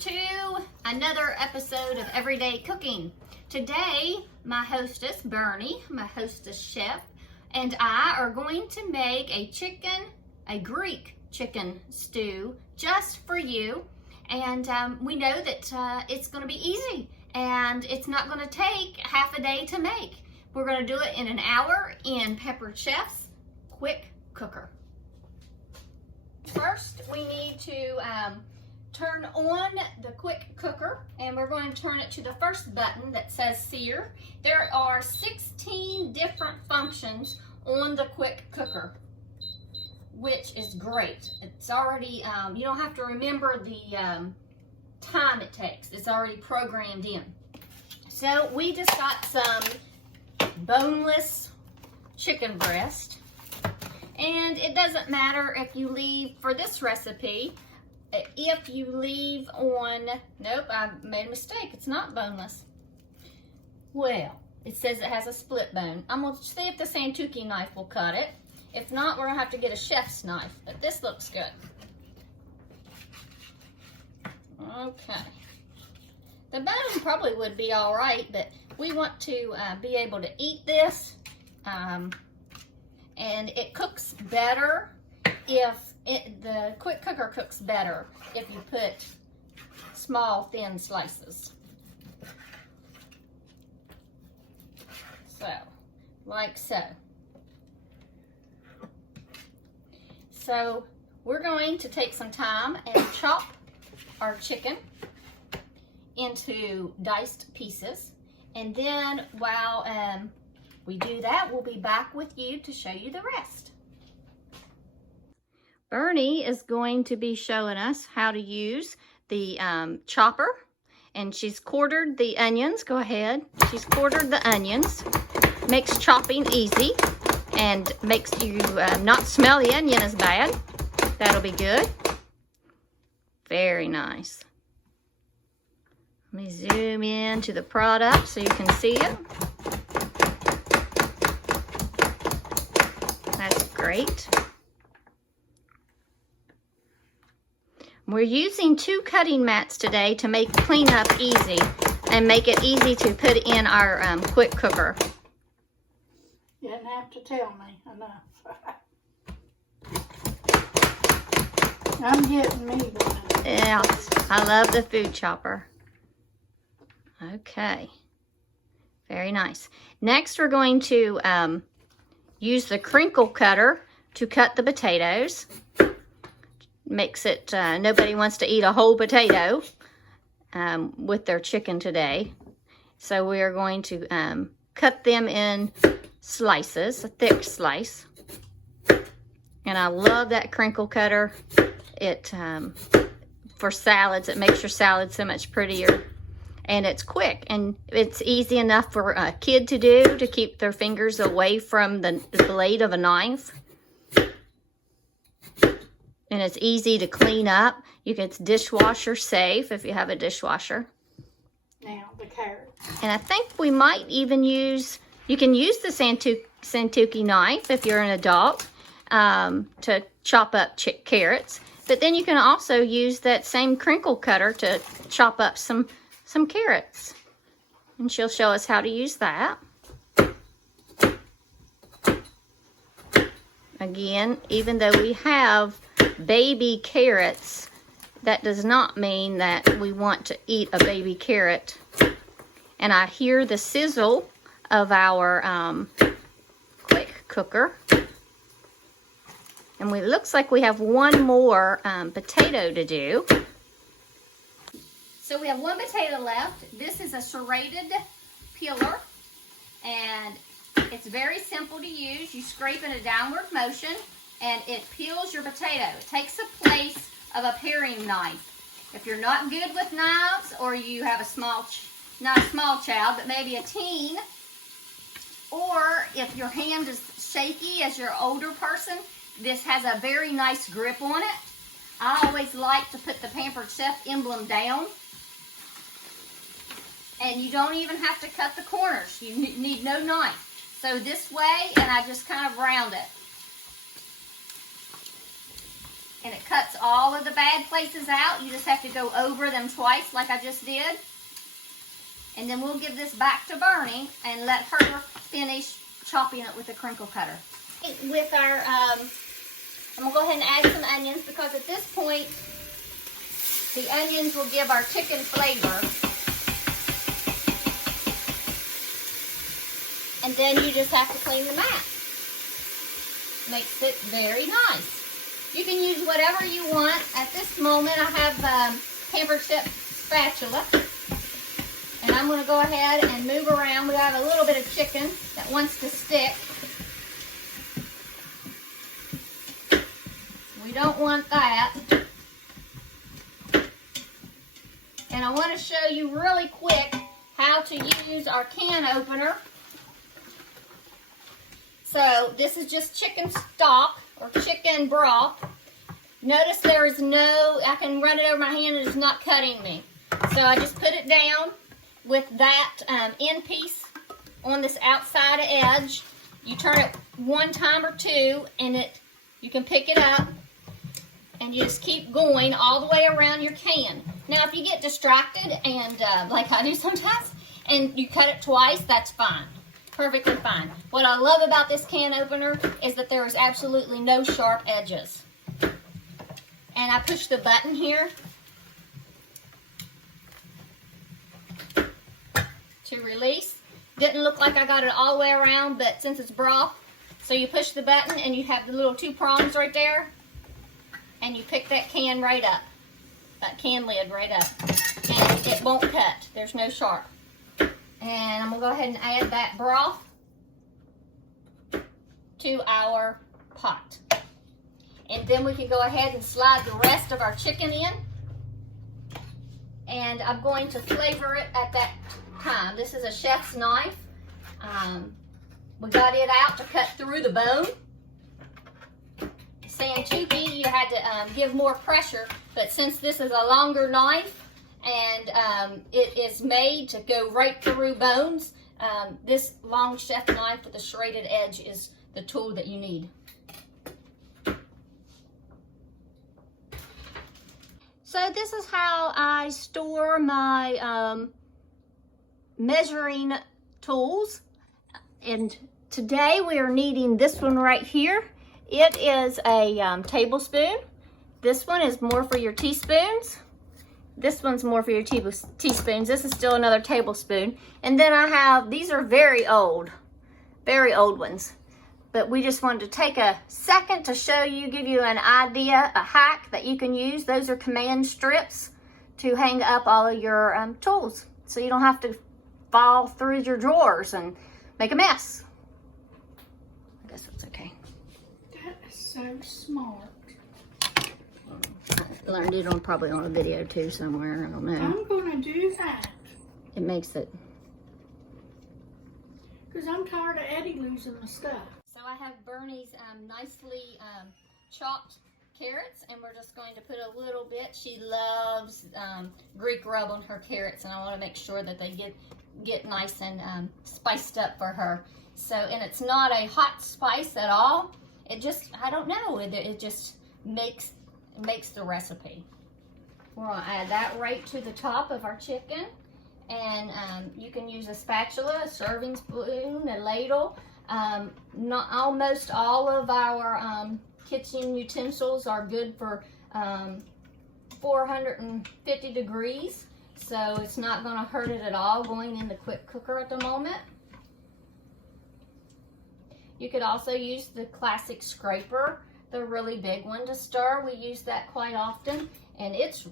to another episode of Everyday Cooking. Today, my hostess, Bernie, my hostess chef, and I are going to make a Greek chicken stew just for you. And we know that it's going to be easy and it's not going to take half a day to make. We're going to do it in an hour in Peppered Chef's quick cooker. First, we need to turn on the quick cooker, and we're going to turn it to the first button that says sear. There are 16 different functions on the quick cooker, which is great. It's already, you don't have to remember the time it takes. It's already programmed in. So we just got some boneless chicken breast. And it doesn't matter if you leave, for this recipe, if you leave on, nope, I made a mistake, it's not boneless. Well, it says it has a split bone. I'm going to see if the Santoki knife will cut it. If not, we're going to have to get a chef's knife, but this looks good. Okay. The bone probably would be all right, but we want to be able to eat this. And it cooks better the quick cooker cooks better if you put small, thin slices. So, like so. So, we're going to take some time and chop our chicken into diced pieces. And then while we do that, we'll be back with you to show you the rest. Bernie is going to be showing us how to use the chopper, and she's quartered the onions. Go ahead. She's quartered the onions. Makes chopping easy and makes you not smell the onion as bad. That'll be good. Very nice. Let me zoom in to the product so you can see it. That's great. We're using 2 cutting mats today to make cleanup easy and make it easy to put in our quick cooker. You didn't have to tell me enough. I'm getting me one. Yeah, I love the food chopper. Okay, very nice. Next, we're going to use the crinkle cutter to cut the potatoes. Makes it, nobody wants to eat a whole potato with their chicken today. So we are going to cut them in slices, a thick slice. And I love that crinkle cutter. It, for salads, it makes your salad so much prettier. And it's quick, and it's easy enough for a kid to do, to keep their fingers away from the blade of a knife. And it's easy to clean up. It's dishwasher safe if you have a dishwasher. Now, the carrot. And I think we might even use, you can use the Santoki knife if you're an adult to chop up carrots. But then you can also use that same crinkle cutter to chop up some carrots. And she'll show us how to use that. Again, even though we have baby carrots, that does not mean that we want to eat a baby carrot. And I hear the sizzle of our quick cooker. And it looks like we have one more potato to do. So we have one potato left. This is a serrated peeler, and it's very simple to use. You scrape in a downward motion, and it peels your potato. It takes the place of a paring knife. If you're not good with knives, or you have not a small child, but maybe a teen, or if your hand is shaky as your older person, this has a very nice grip on it. I always like to put the Pampered Chef emblem down. And you don't even have to cut the corners. You need no knife. So this way, and I just kind of round it. and it cuts all of the bad places out. You just have to go over them twice like I just did. And then we'll give this back to Bernie and let her finish chopping it with the crinkle cutter. With our, I'm gonna go ahead and add some onions because at this point, the onions will give our chicken flavor. And then you just have to clean the mat. Makes it very nice. You can use whatever you want. At this moment, I have hammer tip spatula. And I'm going to go ahead and move around. We have a little bit of chicken that wants to stick. We don't want that. And I want to show you really quick how to use our can opener. So this is just chicken stock or chicken broth. Notice there is no, I can run it over my hand and it's not cutting me. So I just put it down with that end piece on this outside edge. You turn it one time or two and you can pick it up and you just keep going all the way around your can. Now if you get distracted and like I do sometimes and you cut it twice, that's fine. Perfectly fine. What I love about this can opener is that there is absolutely no sharp edges. And I push the button here to release. Didn't look like I got it all the way around, but since it's broth, so you push the button and you have the little two prongs right there, and you pick that can right up, that can lid right up, and it won't cut. There's no sharp. And I'm gonna go ahead and add that broth to our pot. And then we can go ahead and slide the rest of our chicken in. And I'm going to flavor it at that time. This is a chef's knife. We got it out to cut through the bone. Santuki, you had to give more pressure, but since this is a longer knife, and it is made to go right through bones, this long chef knife with a serrated edge is the tool that you need. So this is how I store my measuring tools. And today we are needing this one right here. It is a tablespoon. This one is more for your teaspoons. This one's more for your teaspoons. This is still another tablespoon. And then I have, these are very old ones. But we just wanted to take a second to show you, give you an idea, a hack that you can use. Those are command strips to hang up all of your tools. So you don't have to fall through your drawers and make a mess. I guess that's okay. That is so smart. I learned it probably on a video too somewhere, I don't know. I'm gonna do that. It makes it. Because I'm tired of Eddie losing my stuff. So I have Bernie's nicely chopped carrots, and we're just going to put a little bit. She loves Greek rub on her carrots, and I want to make sure that they get nice and spiced up for her. So, and it's not a hot spice at all. It just, I don't know, it just makes the recipe. We're going to add that right to the top of our chicken. And you can use a spatula, a serving spoon, a ladle. Almost all of our kitchen utensils are good for 450 degrees. So it's not going to hurt it at all going in the quick cooker at the moment. You could also use the classic scraper, the really big one to stir. We use that quite often, and it's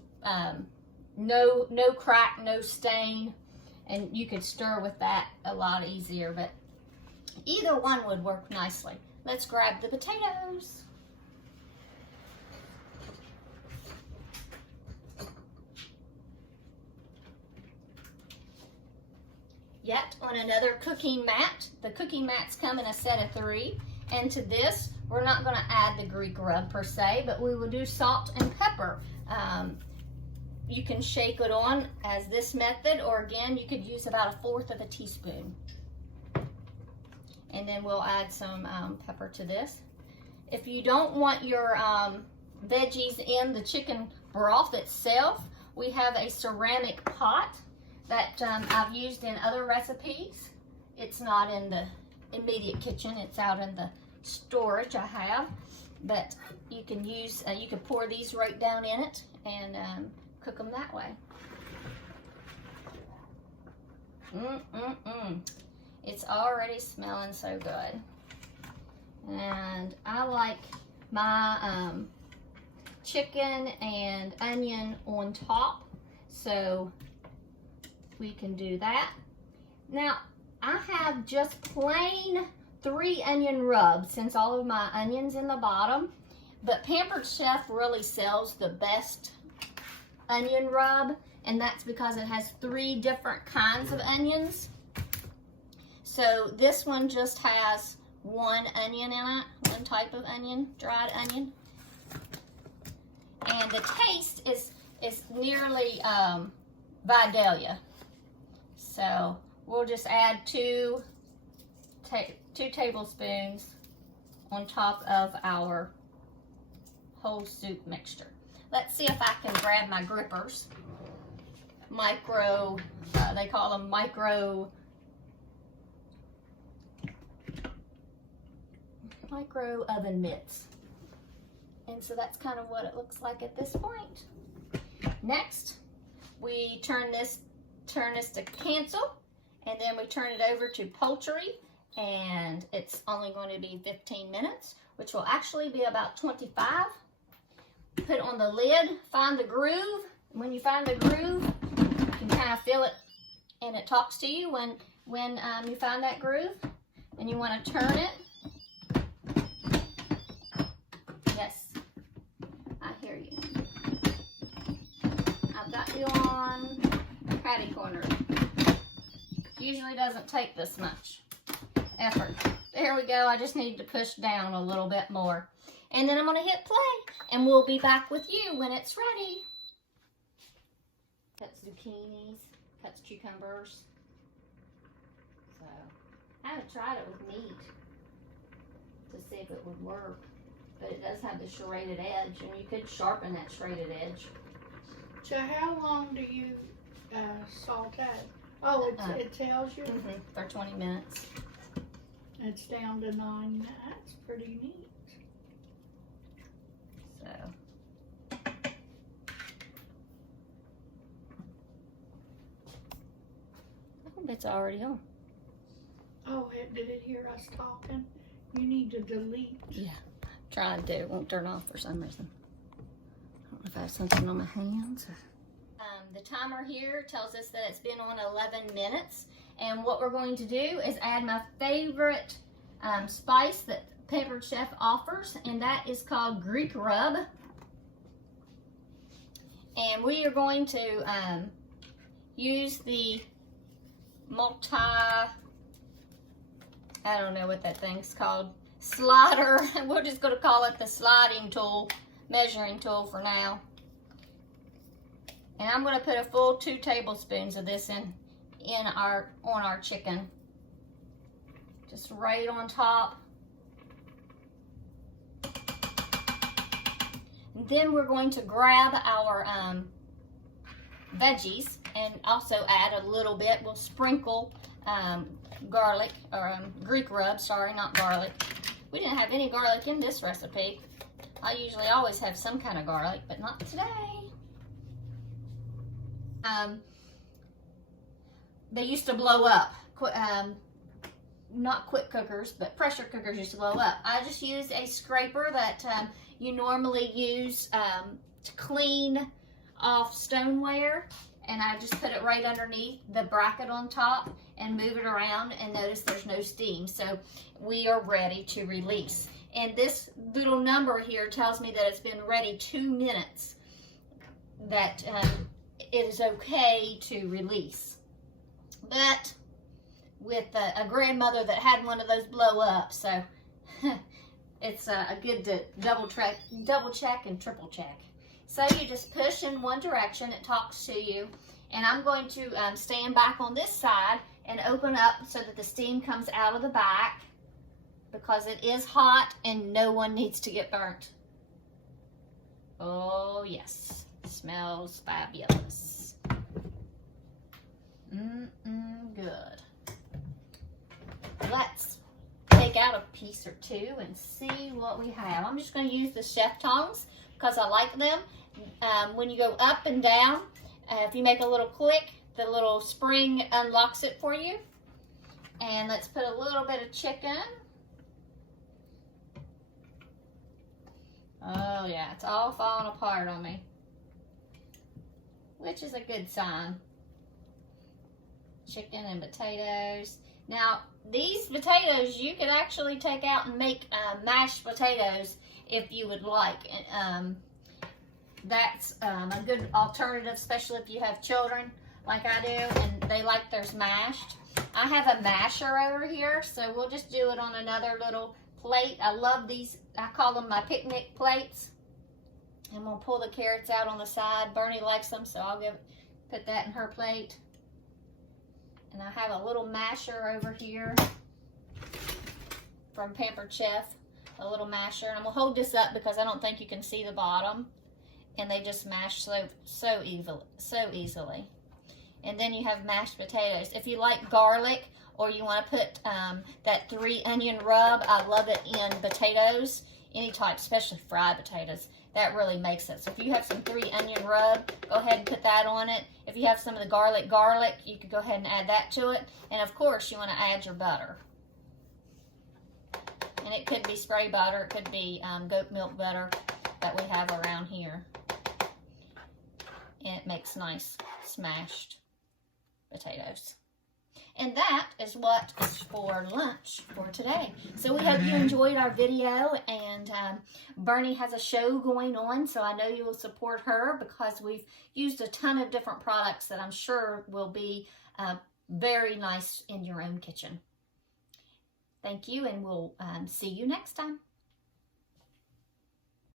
no crack, no stain, and you could stir with that a lot easier, but either one would work nicely. Let's grab the potatoes. Yet on another cooking mat. The cooking mats come in a set of 3, and to this we're not going to add the Greek rub per se, but we will do salt and pepper. You can shake it on as this method, or again you could use about 1/4 of a teaspoon. And then we'll add some pepper to this. If you don't want your veggies in the chicken broth itself. We have a ceramic pot that I've used in other recipes. It's not in the immediate kitchen, it's out in the storage I have. But you can use, you can pour these right down in it and cook them that way. It's already smelling so good. And I like my chicken and onion on top, so we can do that. Now, I have just plain 3 onion rubs since all of my onions in the bottom, but Pampered Chef really sells the best onion rub, and that's because it has 3 different kinds of onions. So this one just has 1 onion in it, 1 type of onion, dried onion. And the taste is nearly Vidalia. So we'll just add 2 tablespoons on top of our whole soup mixture. Let's see if I can grab my grippers. Micro, they call them micro oven mitts. And so that's kind of what it looks like at this point. Next, we turn this to cancel, and then we turn it over to poultry, and it's only going to be 15 minutes, which will actually be about 25. Put on the lid, find the groove. When you find the groove, you can kind of feel it, and it talks to you when you find that groove, and you want to turn it. Yes, I hear you. I've got you on patty corner. Usually doesn't take this much effort. There we go. I just need to push down a little bit more. And then I'm going to hit play, and we'll be back with you when it's ready. Cuts zucchinis, cuts cucumbers. So, I haven't tried it with meat to see if it would work. But it does have the serrated edge, and you could sharpen that serrated edge. So how long do you saute? Oh, it tells you? For 20 minutes. It's down to 9. That's pretty neat. So. I hope it's already on. Oh, did it hear us talking? You need to delete. Yeah. Trying to, it won't turn off for some reason. I don't know if I have something on my hands. The timer here tells us that it's been on 11 minutes. And what we're going to do is add my favorite spice that Pampered Chef offers, and that is called Greek Rub. And we are going to use the I don't know what that thing's called, slider. We're just going to call it the sliding tool, measuring tool for now. And I'm going to put a full 2 tablespoons of this on our chicken, just right on top. And then we're going to grab our veggies and also add a little bit. We'll sprinkle garlic, or Greek rub, sorry, not garlic. We didn't have any garlic in this recipe. I usually always have some kind of garlic, but not today. They used to blow up. Not quick cookers, but pressure cookers used to blow up. I just use a scraper that you normally use to clean off stoneware, and I just put it right underneath the bracket on top and move it around, and notice there's no steam. So we are ready to release. And this little number here tells me that it's been ready 2 minutes, that it is okay to release. But with a grandmother that had one of those blow up, so it's good to double check and triple check. So you just push in one direction, it talks to you, and I'm going to stand back on this side and open up so that the steam comes out of the back, because it is hot and no one needs to get burnt. Oh yes, smells fabulous. Good. Let's take out a piece or two and see what we have. I'm just going to use the chef tongs because I like them. When you go up and down, if you make a little click, the little spring unlocks it for you. And let's put a little bit of chicken. Oh yeah, it's all falling apart on me, which is a good sign. Chicken and potatoes. Now, these potatoes you could actually take out and make mashed potatoes if you would like. That's a good alternative, especially if you have children like I do and they like theirs mashed. I have a masher over here, so we'll just do it on another little plate. I love these. I call them my picnic plates. I'm gonna pull the carrots out on the side. Bernie likes them, so I'll put that in her plate. And I have a little masher over here from Pampered Chef, a little masher. And I'm gonna hold this up because I don't think you can see the bottom. And they just mash so easily. And then you have mashed potatoes. If you like garlic or you want to put that 3 onion rub, I love it in potatoes, any type, especially fried potatoes. That really makes it. So if you have some 3 onion rub, go ahead and put that on it. If you have some of the garlic, you could go ahead and add that to it. And of course, you want to add your butter. And it could be spray butter, it could be goat milk butter that we have around here. And it makes nice smashed potatoes. And that is what is for lunch for today. So we hope you enjoyed our video, and Bernie has a show going on, so I know you will support her because we've used a ton of different products that I'm sure will be very nice in your own kitchen. Thank you, and we'll see you next time.